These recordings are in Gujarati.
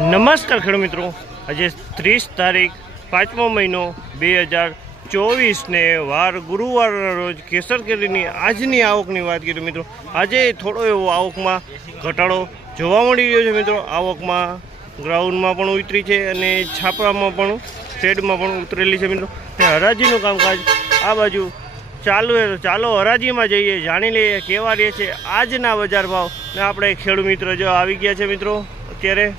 નમસ્કાર ખેડૂત મિત્રો. આજે ત્રીસ તારીખ, પાંચમો મહિનો બે હજાર ચોવીસને વાર ગુરુવારના રોજ કેસર કેરીની આજની આવકની વાત કરીએ મિત્રો, આજે થોડો એવો આવકમાં ઘટાડો જોવા મળી રહ્યો છે મિત્રો. આવકમાં ગ્રાઉન્ડમાં પણ ઉતરી છે અને છાપરામાં પણ, શેડમાં પણ ઉતરેલી છે મિત્રો. હરાજીનું કામકાજ આ બાજુ ચાલુ તો ચાલો હરાજીમાં જઈએ, જાણી લઈએ કેવા રહે છે આજના બજાર ભાવ. ને આપણે ખેડૂત મિત્રો જો આવી ગયા છે મિત્રો, અત્યારે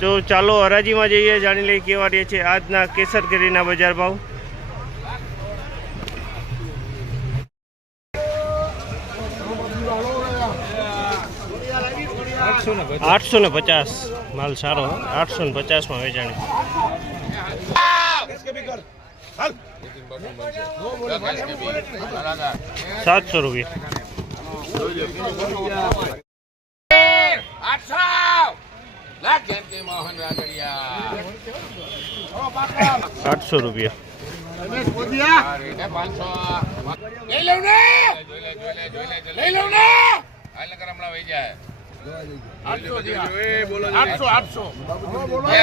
તો ચાલો હરાજીમાં જઈએ, જાણી લઈએ કેવા રહે છે આજના કેસર કેરીના બજાર ભાવ. આઠસો ને પચાસ માલ સારો, આઠસો ને પચાસમાં વેચાણી. સાતસો રૂપિયા આઠસો લાખ જયંતિ મોહન રાગડિયા આઠસો રૂપિયા પાંચસો લઈ લઉં ને લઈ લઉં ને હાલ નકર હમણાં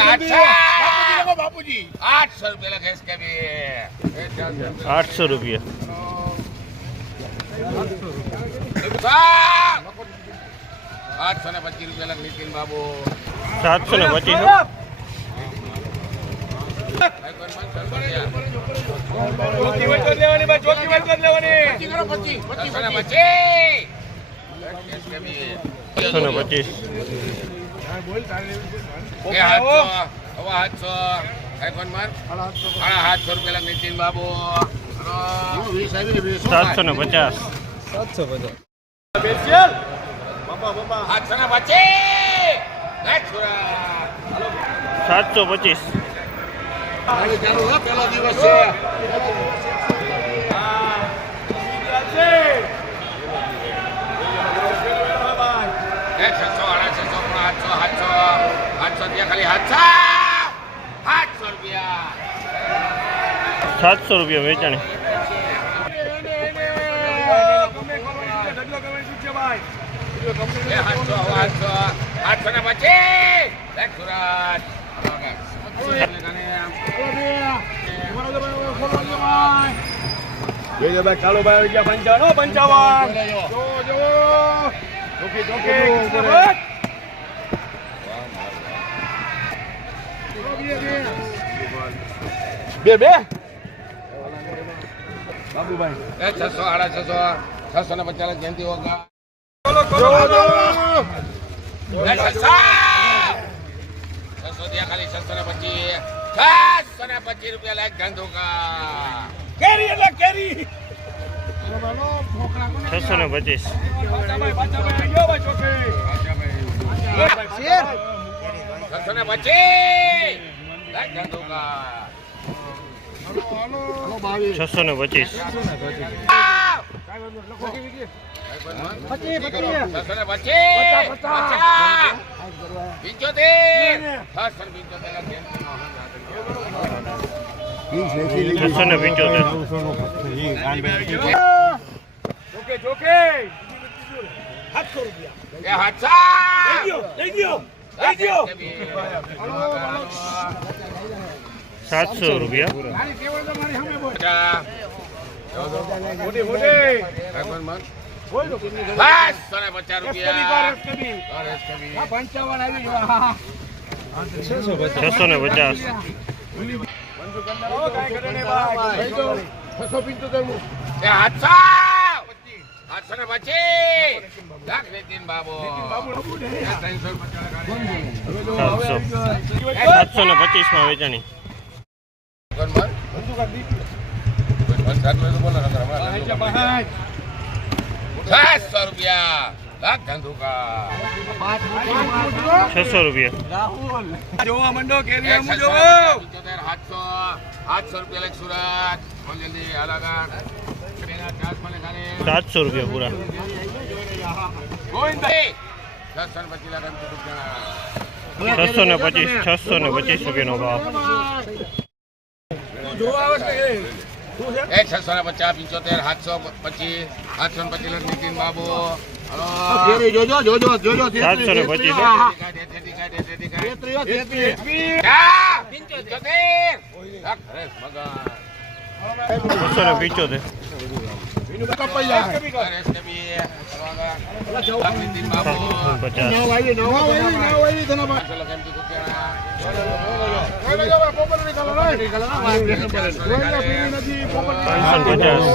આઠસો બાપુજી આઠસો રૂપિયા. આઠસો ને પચીસ રૂપિયા લખ નીતિન બાબુ. સાતસો ને પચીસ. સાતસો ને પચાસ. સાતસો પચાસ. સાતસો પચીસ લાખ સાતસો પચીસ પેલો દિવસ છે એક છસો આડા છસો પણ આઠસો આઠસો આઠસો રૂપિયા ખાલી આઠસો આઠસો રૂપિયા સાતસો રૂપિયા વેચાણી આઠસો ને પચીસ સુરત જોઈ ભાઈ ભાઈ ગયા પંચાવન પંચાવન જો જો ચોકી ચોકી બે. બાબુભાઈ. છસો, આડા છસો છસો ને પચાસ, જયંતિ ઓગા. પચીસ છસો ને પચીસ રૂપિયા લાખ કેરી એટલે કેરી છસો ને પચીસ છસો ને પચીસ છસો ને પચીસ જોકે જોકે એ હાથસા! લઈ ગયો લાખ ગયો. સાતસો રૂપિયા. મોટી તો ને પચાસ સાતસો સાતસો પચીસમાં વેચાણી. સાતસો રૂપિયા છસો રૂપિયા. જોવા મંડો કેરી જોવો. આઠસો આઠસો રૂપિયા લખ સુરત. જલ્દી સાતસો રૂપિયા પૂરા. ગોવિંદભાઈ છસો ને પચીસ લાખ. છસો ને પચીસ છસો ને પચીસ રૂપિયાનો ભાવ. જોવા આવે છે એ છસો ને પચાસ પંચોતેર સાતસો પચીસ સાતસો ને પચીસ લાખ નીતિન બાબુ. પચીસ. પચાસ